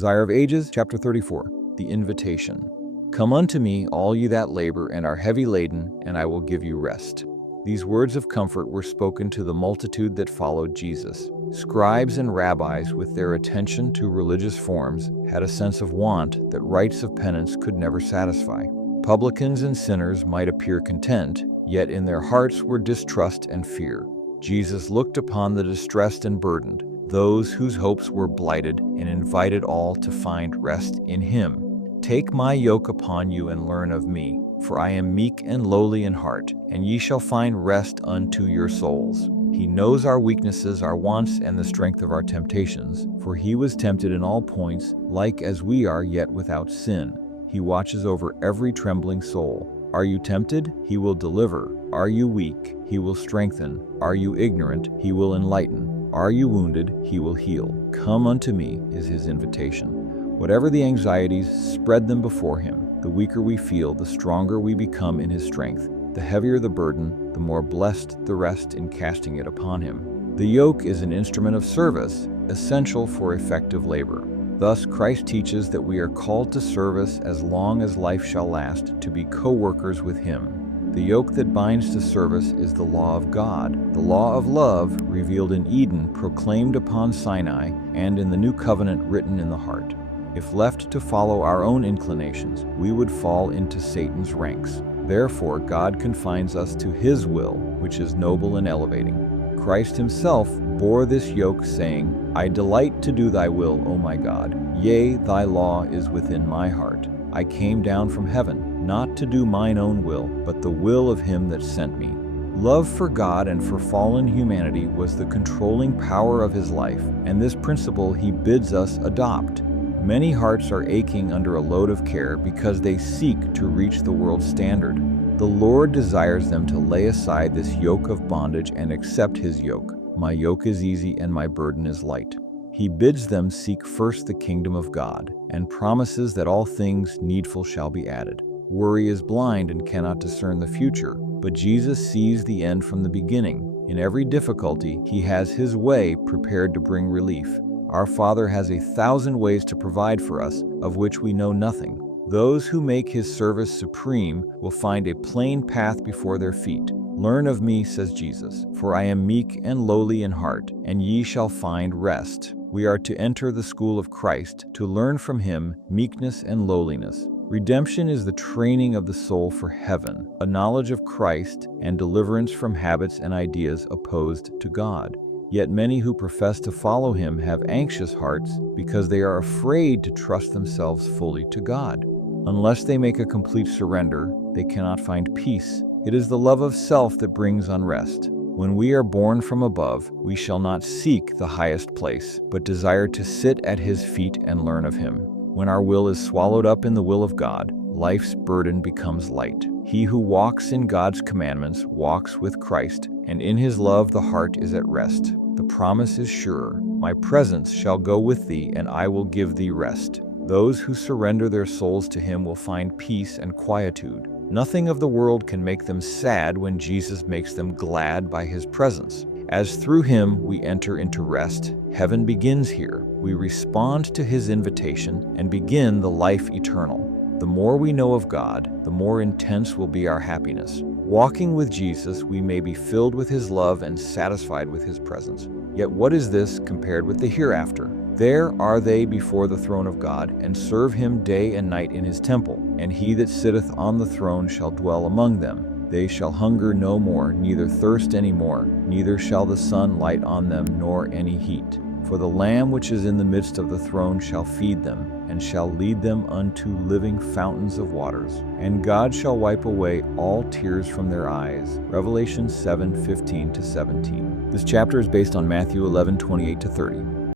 Desire of Ages, chapter 34, the invitation. Come unto me, all ye that labor and are heavy laden, and I will give you rest. These words of comfort were spoken to the multitude that followed Jesus. Scribes and rabbis, with their attention to religious forms, had a sense of want that rites of penance could never satisfy. Publicans and sinners might appear content, yet in their hearts were distrust and fear. Jesus looked upon the distressed and burdened, those whose hopes were blighted, and invited all to find rest in Him. Take my yoke upon you and learn of me, for I am meek and lowly in heart, and ye shall find rest unto your souls. He knows our weaknesses, our wants, and the strength of our temptations, for He was tempted in all points, like as we are, yet without sin. He watches over every trembling soul. Are you tempted? He will deliver. Are you weak? He will strengthen. Are you ignorant? He will enlighten. Are you wounded? He will heal. Come unto me is His invitation. Whatever the anxieties, spread them before Him. The weaker we feel, the stronger we become in His strength. The heavier the burden, the more blessed the rest in casting it upon Him. The yoke is an instrument of service, essential for effective labor. Thus, Christ teaches that we are called to service as long as life shall last, to be co-workers with Him. The yoke that binds to service is the law of God, the law of love revealed in Eden, proclaimed upon Sinai, and in the new covenant written in the heart. If left to follow our own inclinations, we would fall into Satan's ranks. Therefore, God confines us to His will, which is noble and elevating. Christ Himself bore this yoke, saying, I delight to do thy will, O my God. Yea, thy law is within my heart. I came down from heaven, not to do mine own will, but the will of Him that sent me. Love for God and for fallen humanity was the controlling power of His life, and this principle He bids us adopt. Many hearts are aching under a load of care because they seek to reach the world's standard. The Lord desires them to lay aside this yoke of bondage and accept His yoke. My yoke is easy and my burden is light. He bids them seek first the kingdom of God, and promises that all things needful shall be added. Worry is blind and cannot discern the future, but Jesus sees the end from the beginning. In every difficulty, He has His way prepared to bring relief. Our Father has 1,000 ways to provide for us, of which we know nothing. Those who make His service supreme will find a plain path before their feet. Learn of me, says Jesus, for I am meek and lowly in heart, and ye shall find rest. We are to enter the school of Christ, to learn from Him meekness and lowliness. Redemption is the training of the soul for heaven, a knowledge of Christ and deliverance from habits and ideas opposed to God. Yet many who profess to follow Him have anxious hearts because they are afraid to trust themselves fully to God. Unless they make a complete surrender, they cannot find peace. It is the love of self that brings unrest. When we are born from above, we shall not seek the highest place, but desire to sit at His feet and learn of Him. When our will is swallowed up in the will of God, life's burden becomes light. He who walks in God's commandments walks with Christ, and in His love the heart is at rest. The promise is sure, my presence shall go with thee, and I will give thee rest. Those who surrender their souls to Him will find peace and quietude. Nothing of the world can make them sad when Jesus makes them glad by His presence. As through Him we enter into rest, heaven begins here. We respond to His invitation and begin the life eternal. The more we know of God, the more intense will be our happiness. Walking with Jesus, we may be filled with His love and satisfied with His presence. Yet what is this compared with the hereafter? There are they before the throne of God, and serve Him day and night in His temple. And He that sitteth on the throne shall dwell among them. They shall hunger no more, neither thirst any more, neither shall the sun light on them, nor any heat. For the Lamb which is in the midst of the throne shall feed them, and shall lead them unto living fountains of waters. And God shall wipe away all tears from their eyes. Revelation 7:15-17. This chapter is based on Matthew 11:28-30.